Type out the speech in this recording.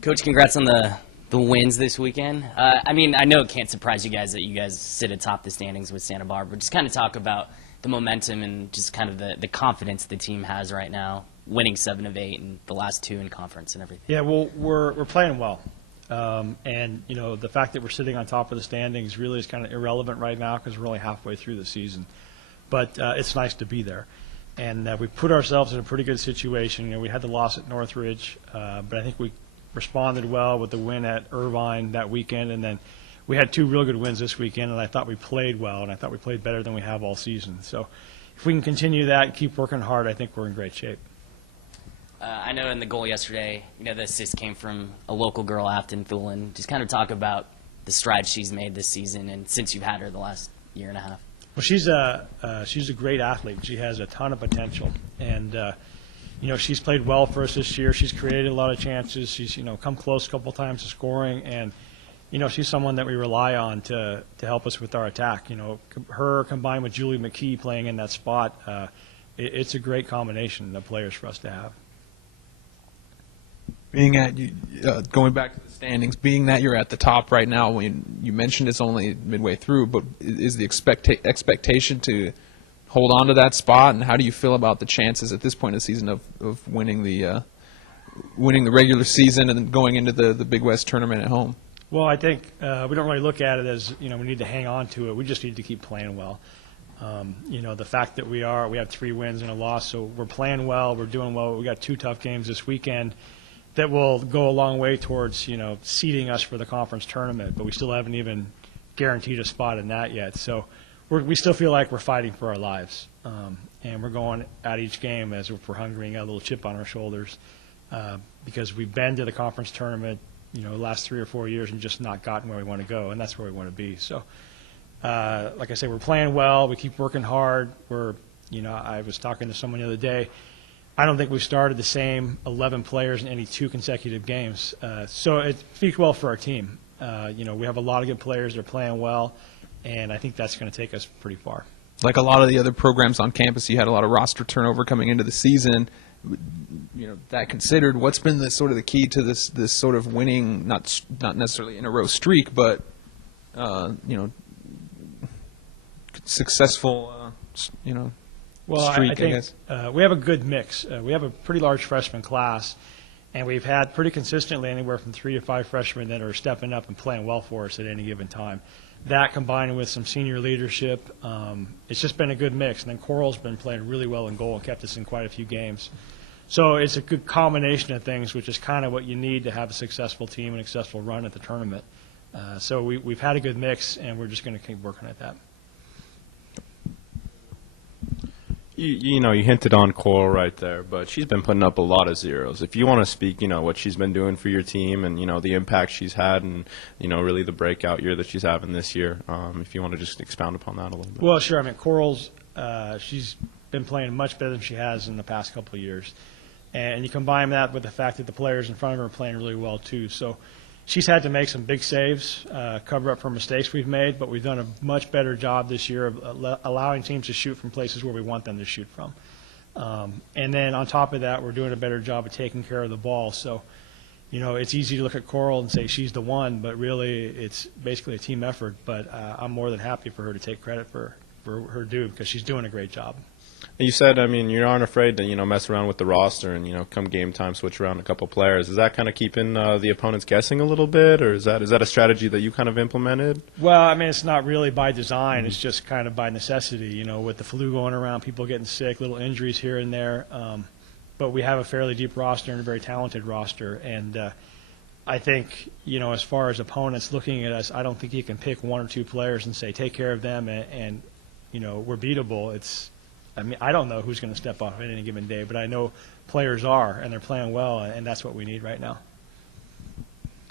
Coach, congrats on the wins this weekend. I mean, I know it can't surprise you guys that you guys sit atop the standings with Santa Barbara. Just kind of talk about the momentum and just kind of the confidence the team has right now, winning 7 of 8 and the last 2 in conference and everything. Yeah, well, we're playing well. And, the fact that we're sitting on top of the standings really is kind of irrelevant right now because we're only halfway through the season. But it's nice to be there. And we put ourselves in a pretty good situation. We had the loss at Northridge, but I think we responded well with the win at Irvine that weekend. And then we had 2 real good wins this weekend, and I thought we played well, and I thought we played better than we have all season. So if we can continue that and keep working hard, I think we're in great shape. I know in the goal yesterday, the assist came from a local girl, Afton Thulin. Just kind of talk about the strides she's made this season and since you've had her the last year and a half. Well, she's a great athlete. She has a ton of potential, and she's played well for us this year. She's created a lot of chances. She's come close a couple times to scoring, and she's someone that we rely on to help us with our attack. Her combined with Julie McKee playing in that spot, it's a great combination of players for us to have. Going back to the standings, being that you're at the top right now, when you mentioned it's only midway through, but is the expectation to hold on to that spot, and how do you feel about the chances at this point of the season of winning the regular season and then going into the Big West tournament at home? Well, I think we don't really look at it as we need to hang on to it. We just need to keep playing well. The fact that we have 3 wins and a loss, so we're playing well, we're doing well. We got 2 tough games this weekend that will go a long way towards seeding us for the conference tournament, but we still haven't even guaranteed a spot in that yet. So we still feel like we're fighting for our lives, and we're going at each game as if we're hungry and got a little chip on our shoulders because we've been to the conference tournament the last 3 or 4 years and just not gotten where we want to go, and that's where we want to be. So like I say, we're playing well, we keep working hard. I was talking to someone the other day. I don't think we've started the same 11 players in any 2 consecutive games. So it speaks well for our team. We have a lot of good players. They're playing well, and I think that's going to take us pretty far. Like a lot of the other programs on campus, you had a lot of roster turnover coming into the season. That considered, what's been the key to this sort of winning, not necessarily in a row streak, but successful, Well, streak, I think we have a good mix. We have a pretty large freshman class, and we've had pretty consistently anywhere from 3 to 5 freshmen that are stepping up and playing well for us at any given time. That combined with some senior leadership, it's just been a good mix. And then Coral's been playing really well in goal and kept us in quite a few games. So it's a good combination of things, which is kind of what you need to have a successful team and a successful run at the tournament. So we've had a good mix, and we're just going to keep working at that. You hinted on Coral right there, but she's been putting up a lot of zeros. If you want to speak, what she's been doing for your team and, the impact she's had and, really the breakout year that she's having this year, if you want to just expound upon that a little bit. Well, sure. I mean, Coral's, she's been playing much better than she has in the past couple of years. And you combine that with the fact that the players in front of her are playing really well, too. So she's had to make some big saves, cover up for mistakes we've made, but we've done a much better job this year of allowing teams to shoot from places where we want them to shoot from. And then on top of that, we're doing a better job of taking care of the ball. So, it's easy to look at Coral and say she's the one, but really it's basically a team effort. But I'm more than happy for her to take credit for her due because she's doing a great job. You said, you aren't afraid to, mess around with the roster and, come game time, switch around a couple players. Is that kind of keeping the opponents guessing a little bit, or is that a strategy that you kind of implemented? Well, it's not really by design. It's just kind of by necessity, with the flu going around, people getting sick, little injuries here and there. But we have a fairly deep roster and a very talented roster. And I think, as far as opponents looking at us, I don't think you can pick 1 or 2 players and say, take care of them and we're beatable. I don't know who's going to step off at any given day, but I know players are, and they're playing well, and that's what we need right now.